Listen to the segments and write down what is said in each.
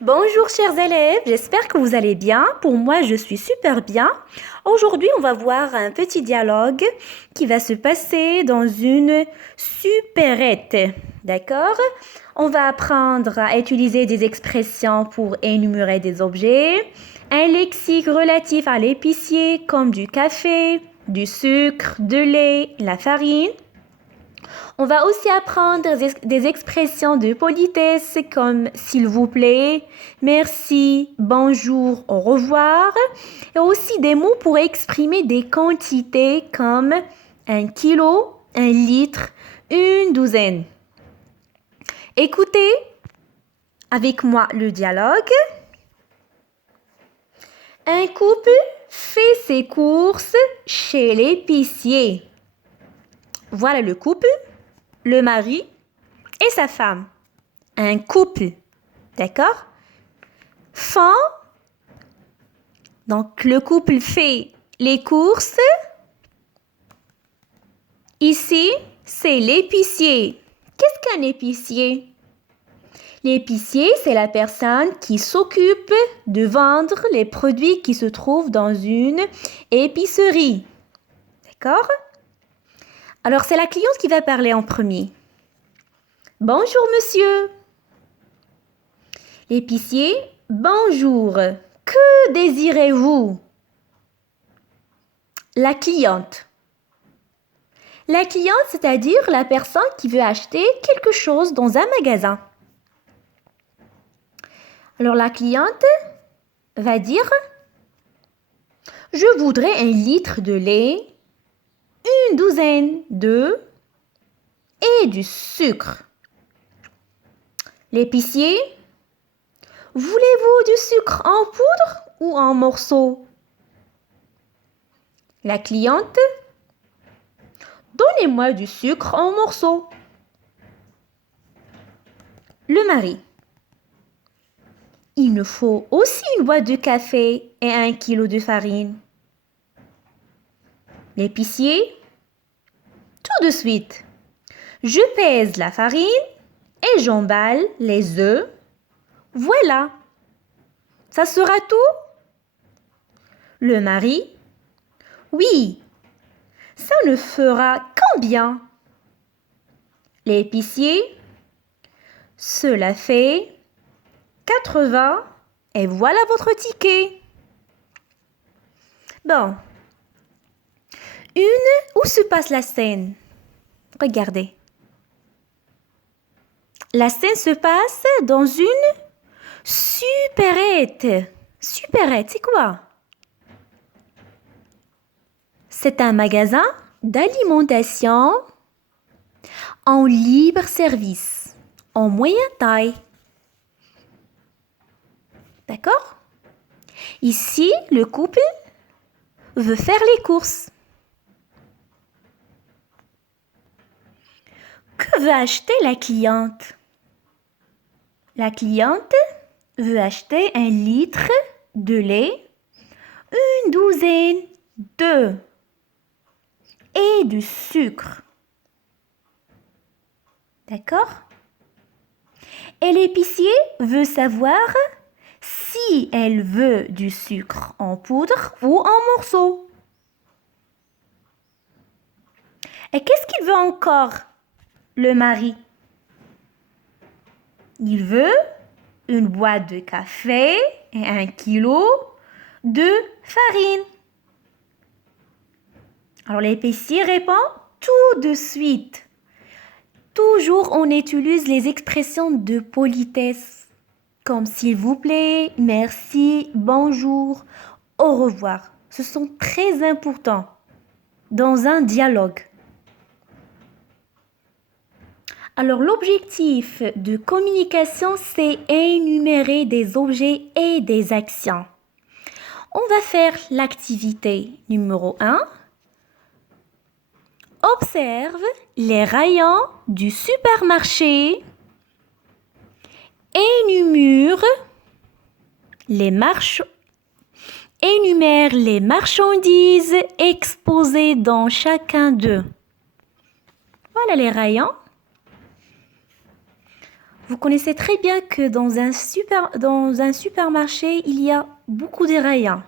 Bonjour chers élèves, j'espère que vous allez bien. Pour moi, je suis super bien. Aujourd'hui, on va voir un petit dialogue qui va se passer dans une supérette. D'accord? On va apprendre à utiliser des expressions pour énumérer des objets, un lexique relatif à l'épicier comme du café, du sucre, de lait, la farine. On va aussi apprendre des expressions de politesse comme s'il vous plaît, merci, bonjour, au revoir. Et aussi des mots pour exprimer des quantités comme 1 kilo, 1 litre, une douzaine. Écoutez avec moi le dialogue. Un couple fait ses courses chez l'épicier. Voilà le couple, le mari et sa femme. Un couple, d'accord? Font, donc le couple fait les courses. Ici, c'est l'épicier. Qu'est-ce qu'un épicier? L'épicier, c'est la personne qui s'occupe de vendre les produits qui se trouvent dans une épicerie. D'accord? Alors, c'est la cliente qui va parler en premier. Bonjour, monsieur. L'épicier, bonjour. Que désirez-vous? La cliente. La cliente, c'est-à-dire la personne qui veut acheter quelque chose dans un magasin. Alors, la cliente va dire, je voudrais 1 litre de lait, une douzaine d'œufs et du sucre. L'épicier, voulez-vous du sucre en poudre ou en morceaux? La cliente, donnez-moi du sucre en morceaux. Le mari, il nous faut aussi une boîte de café et 1 kilo de farine. L'épicier, tout de suite, je pèse la farine et j'emballe les œufs. Voilà, ça sera tout? Le mari, oui, ça ne fera combien? L'épicier, cela fait 80 et voilà votre ticket. Bon, où se passe la scène? Regardez. La scène se passe dans une supérette. Supérette, c'est quoi? C'est un magasin d'alimentation en libre service, en moyenne taille. D'accord? Ici, le couple veut faire les courses. Que veut acheter la cliente? La cliente veut acheter 1 litre de lait, une douzaine d'œufs et du sucre. D'accord? Et l'épicier veut savoir si elle veut du sucre en poudre ou en morceaux. Et qu'est-ce qu'il veut encore, le mari? Il veut une boîte de café et 1 kilo de farine. Alors l'épicier répond tout de suite. Toujours on utilise les expressions de politesse comme s'il vous plaît, merci, bonjour, au revoir. Ce sont très importants dans un dialogue. Alors l'objectif de communication, c'est énumérer des objets et des actions. On va faire l'activité numéro 1. Observe les rayons du supermarché. Énumère les marchandises exposées dans chacun d'eux. Voilà les rayons. Vous connaissez très bien que dans un supermarché, il y a beaucoup de rayons.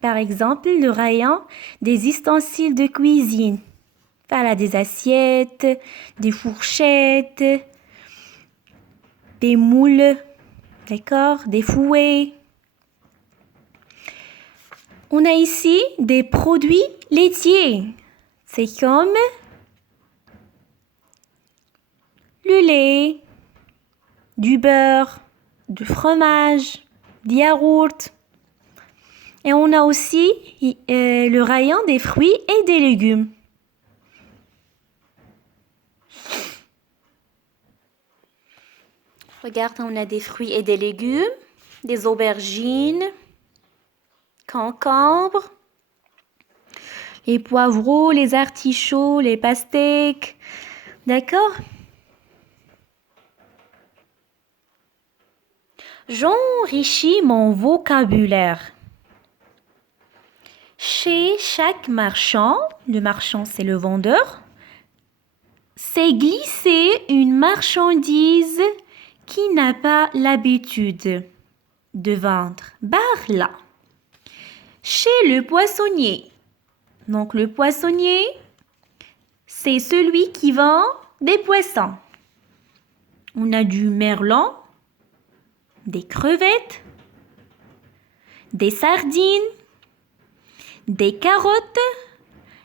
Par exemple, le rayon des ustensiles de cuisine. Voilà, des assiettes, des fourchettes, des moules, d'accord, des fouets. On a ici des produits laitiers. C'est comme le lait, du beurre, du fromage, du yaourt. Et on a aussi le rayon des fruits et des légumes. Regarde, on a des fruits et des légumes, des aubergines, concombres, les poivrons, les artichauts, les pastèques. D'accord? J'enrichis mon vocabulaire. Chez chaque marchand, le marchand c'est le vendeur, c'est glisser une marchandise qui n'a pas l'habitude de vendre. Barre là. Chez le poissonnier. Donc le poissonnier, c'est celui qui vend des poissons. On a du merlan, des crevettes, des sardines, des carottes,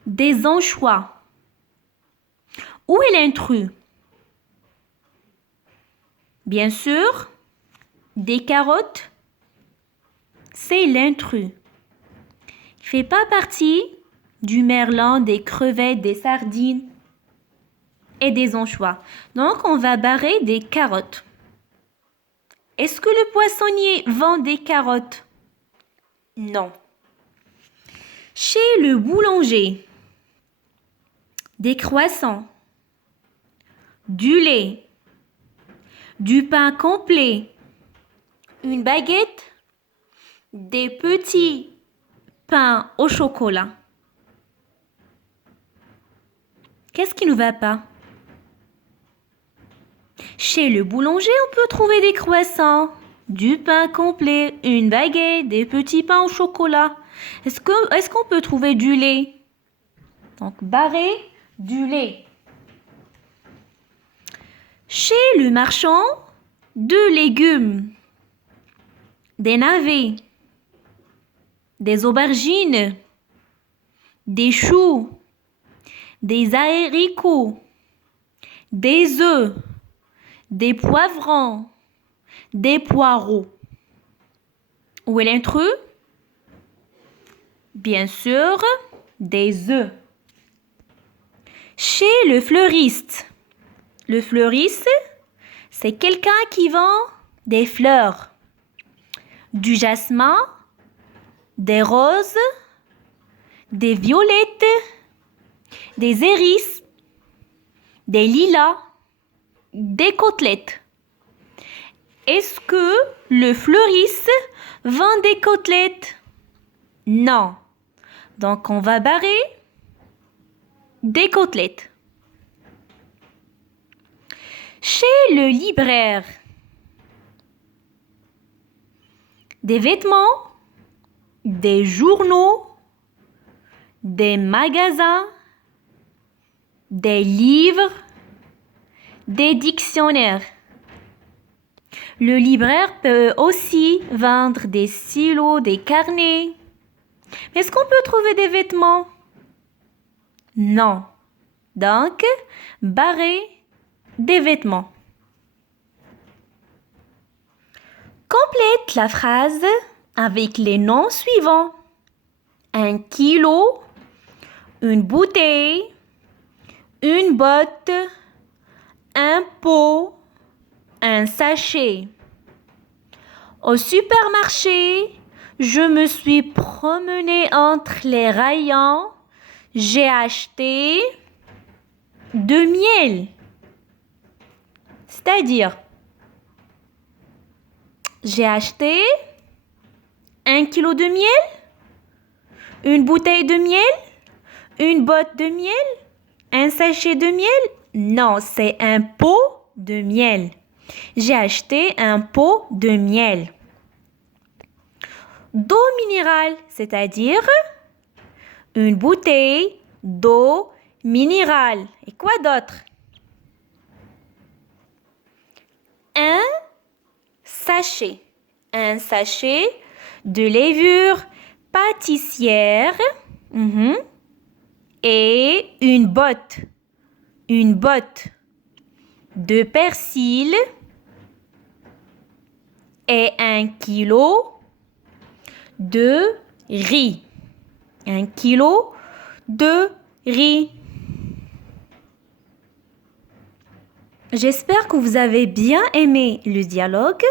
des anchois. Où est l'intrus? Bien sûr, des carottes, c'est l'intrus. Il ne fait pas partie du merlan, des crevettes, des sardines et des anchois. Donc, on va barrer des carottes. Est-ce que le poissonnier vend des carottes? Non. Chez le boulanger, des croissants, du lait, du pain complet, une baguette, des petits pains au chocolat. Qu'est-ce qui ne va pas? Chez le boulanger, on peut trouver des croissants, du pain complet, une baguette, des petits pains au chocolat. Est-ce qu'on peut trouver du lait? Donc, barrer du lait. Chez le marchand de légumes, des navets, des aubergines, des choux, des haricots, des œufs, des poivrons, des poireaux. Où est l'intrus? Bien sûr, des œufs. Chez le fleuriste. Le fleuriste, c'est quelqu'un qui vend des fleurs, du jasmin, des roses, des violettes, des iris, des lilas, des côtelettes. Est-ce que le fleuriste vend des côtelettes? Non. Donc, on va barrer des côtelettes. Chez le libraire, des vêtements, des journaux, des magasins, des livres, des dictionnaires. Le libraire peut aussi vendre des stylos, des carnets. Mais est-ce qu'on peut trouver des vêtements? Non. Donc, barrer des vêtements. Complète la phrase avec les noms suivants. 1 kilo, une bouteille, une botte, un pot, un sachet. Au supermarché, je me suis promenée entre les rayons. J'ai acheté de miel. C'est-à-dire, j'ai acheté 1 kilo de miel, une bouteille de miel, une botte de miel, un sachet de miel. Non, c'est un pot de miel. J'ai acheté un pot de miel. D'eau minérale, c'est-à-dire une bouteille d'eau minérale. Et quoi d'autre? Un sachet. Un sachet de levure pâtissière. Et une botte. Une botte de persil. Et 1 kilo de riz. 1 kilo de riz. J'espère que vous avez bien aimé le dialogue.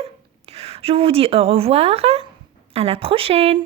Je vous dis au revoir. À la prochaine.